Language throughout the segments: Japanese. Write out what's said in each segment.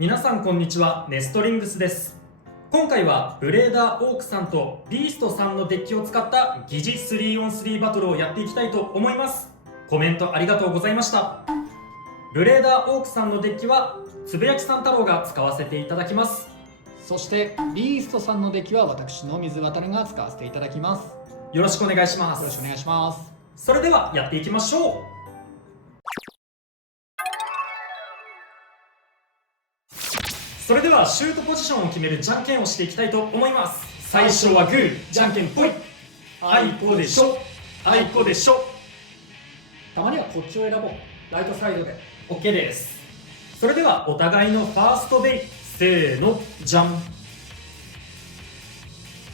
皆さんこんにちは、ネストリングスです。今回はブレーダーオークさんとビーストさんのデッキを使った疑似 3on3 バトルをやっていきたいと思います。コメントありがとうございました。ブレーダーオークさんのデッキはつぶやきさん太郎が使わせていただきます。そしてビーストさんのデッキは私の水渡が使わせていただきます。よろしくお願いします。よろしくお願いします。それではやっていきましょう。それではシュートポジションを決めるじゃんけんをしていきたいと思います。最初はグー、じゃんけんぽい。あいこでしょ、あいこでしょ。たまにはこっちを選ぼう。ライトサイドで OK です。それではお互いのファーストベイ、せーの、じゃん。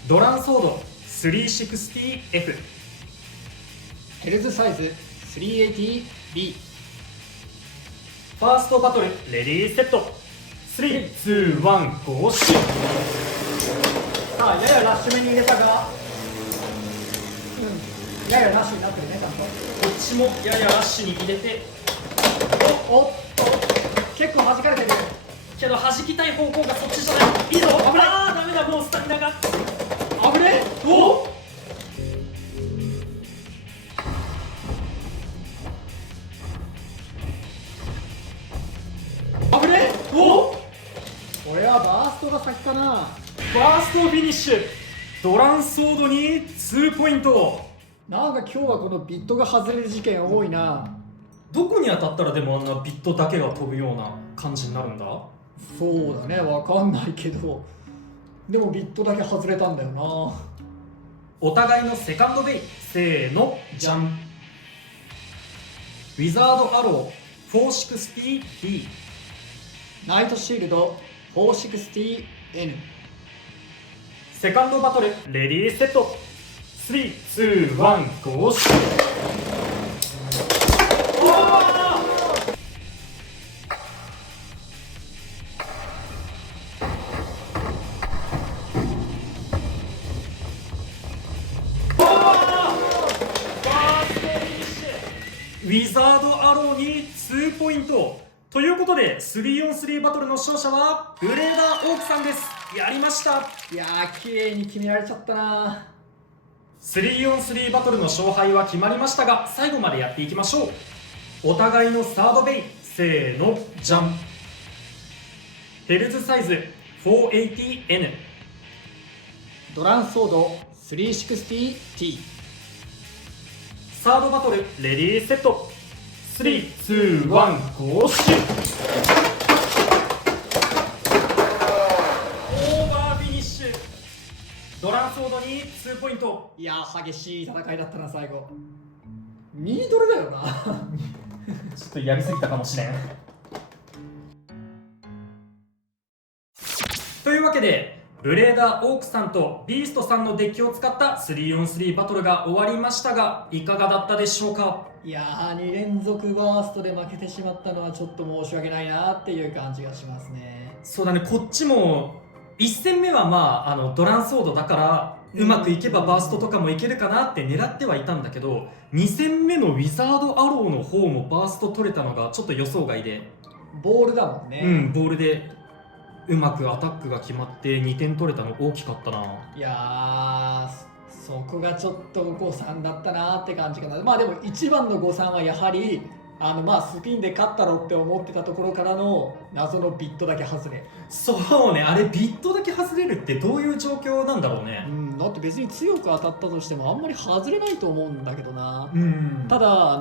ドランソード 360F、 ヘルズサイズ 380B。 ファーストバトルレディーセット。3、2、1、ゴーシュ。さあ、ややラッシュ目に入れたが、ややラッシュになってるね、ちゃんと。こっちもややラッシュに入れて、おっと、結構弾かれてるけど弾きたい方向がそっちじゃない。いいぞ。危ない。あー、ダメだ、もうスタミナが。危ねえ。お危ねえ。おこれはバーストが先かな。バーストフィニッシュ。ドランソードに2ポイント。なんか今日はこのビットが外れる事件多いな。どこに当たったらでもあんなビットだけが飛ぶような感じになるんだ。そうだね、わかんないけど、でもビットだけ外れたんだよな。お互いのセカンドベイ、せーの、じゃん。ウィザードアロー 460B、 ナイトシールド 460N。 セカンドバトルレディーセット。3、2、1、ゴーシュ。ウィザードアローに2ポイントということで 3on3 バトルの勝者はブレーダーオークさんです。やりました。いやー、綺麗に決められちゃったな。 3on3 バトルの勝敗は決まりましたが、最後までやっていきましょう。お互いのサードベイ、せーの、じゃん。ヘルズサイズ 480N、 ドランソード 360T。 サードバトルレディーセット。3、2、1、ゴーシュ。オーバーフィニッシュ。ドランソードに2ポイント。いやー、激しい戦いだったな。最後2ドルだよな。ちょっとやりすぎたかもしれん。というわけでブレーダーオークさんとビーストさんのデッキを使った 3on3 バトルが終わりましたが、いかがだったでしょうか。いやー、2連続バーストで負けてしまったのはちょっと申し訳ないなっていう感じがしますね。そうだね、こっちも1戦目はドランソードだからうまくいけばバーストとかもいけるかなって狙ってはいたんだけど、2戦目のウィザードアローの方もバースト取れたのがちょっと予想外で、ボールだもんね。ボールでうまくアタックが決まって2点取れたの大きかったな。いやー、そこがちょっと誤算だったなって感じかな。まあでも一番の誤算はやはりスピンで勝ったろって思ってたところからの謎のビットだけ外れ。そうね、あれビットだけ外れるってどういう状況なんだろうね。だって別に強く当たったとしてもあんまり外れないと思うんだけどな。ただだ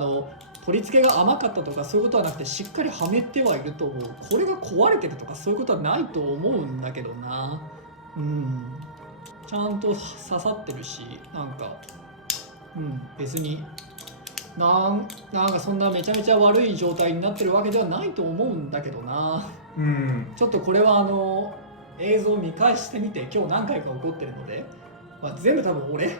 取り付けが甘かったとかそういうことはなくて、しっかりはめてはいると思う。これが壊れてるとかそういうことはないと思うんだけどな。ちゃんと刺さってるし、別になんかそんなめちゃめちゃ悪い状態になってるわけではないと思うんだけどな。ちょっとこれは映像を見返してみて、今日何回か起こってるので、全部多分俺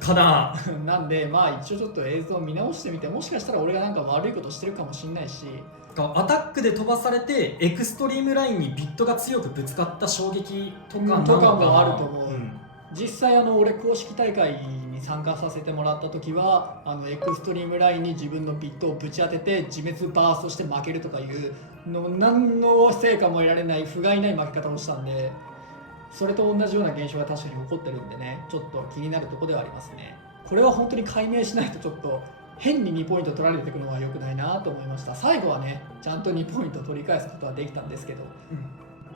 かな。なんで、一応ちょっと映像を見直してみて、もしかしたら俺がなんか悪いことしてるかもしれないし、アタックで飛ばされてエクストリームラインにビットが強くぶつかった衝撃とかなのかな。もあると思う。実際俺公式大会にに参加させてもらった時はエクストリームラインに自分のビットをぶち当てて自滅バーストして負けるとかいうの何の成果も得られない不甲斐ない負け方をしたんで、それと同じような現象が確かに起こってるんでね、ちょっと気になるところではありますね。これは本当に解明しないとちょっと変に2ポイント取られていくのは良くないなと思いました。最後はねちゃんと2ポイント取り返すことはできたんですけど、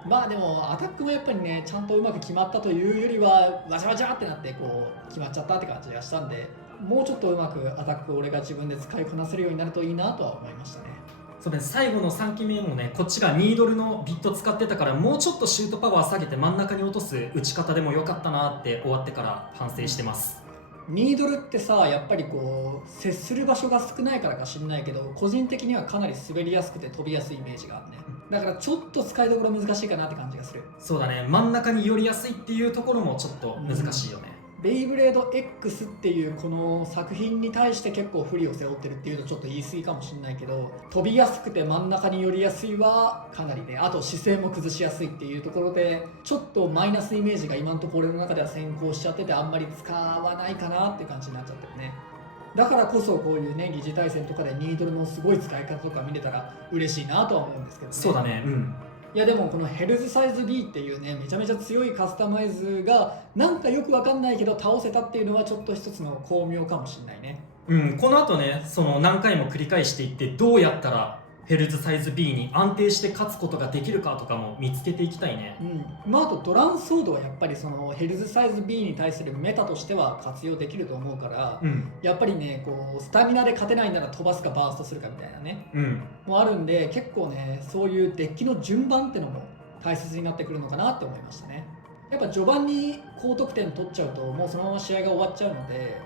まあでもアタックもやっぱりねちゃんとうまく決まったというよりはわちゃわちゃってなってこう決まっちゃったって感じがしたんで、もうちょっとうまくアタックを俺が自分で使いこなせるようになるといいなとは思いましたね。そうね、最後の3期目もね、こっちがニードルのビット使ってたから、もうちょっとシュートパワー下げて真ん中に落とす打ち方でも良かったなって終わってから反省してます。ニードルってさ、やっぱりこう接する場所が少ないからか知んないけど、個人的にはかなり滑りやすくて飛びやすいイメージがあるね。だからちょっと使いどころ難しいかなって感じがする。そうだね、真ん中に寄りやすいっていうところもちょっと難しいよね。ベイブレード X っていうこの作品に対して結構不利を背負ってるっていうとちょっと言い過ぎかもしれないけど、飛びやすくて真ん中に寄りやすいはかなりね、あと姿勢も崩しやすいっていうところでちょっとマイナスイメージが今のところ俺の中では先行しちゃってて、あんまり使わないかなっていう感じになっちゃってるね。だからこそこういうね疑似対戦とかでニードルのすごい使い方とか見れたら嬉しいなとは思うんですけどね。そうだね、いやでもこのヘルズサイズ B っていうねめちゃめちゃ強いカスタマイズがなんかよくわかんないけど倒せたっていうのはちょっと一つの巧妙かもしれないね。この後ね、その何回も繰り返していってどうやったらヘルズサイズ B に安定して勝つことができるかとかも見つけていきたいね。まああとドランソードはやっぱりそのヘルズサイズ B に対するメタとしては活用できると思うから、やっぱりねこうスタミナで勝てないなら飛ばすかバーストするかみたいなね、もあるんで結構ねそういうデッキの順番ってのも大切になってくるのかなって思いましたね。やっぱ序盤に高得点取っちゃうともうそのまま試合が終わっちゃうので、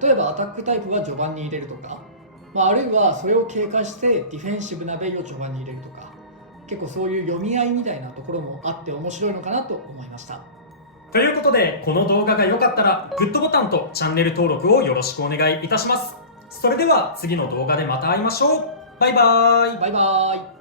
例えばアタックタイプは序盤に入れるとか、あるいはそれを警戒してディフェンシブなベイを序盤に入れるとか、結構そういう読み合いみたいなところもあって面白いのかなと思いました。ということで、この動画が良かったらグッドボタンとチャンネル登録をよろしくお願いいたします。それでは次の動画でまた会いましょう。バイバーイ。バイバーイ。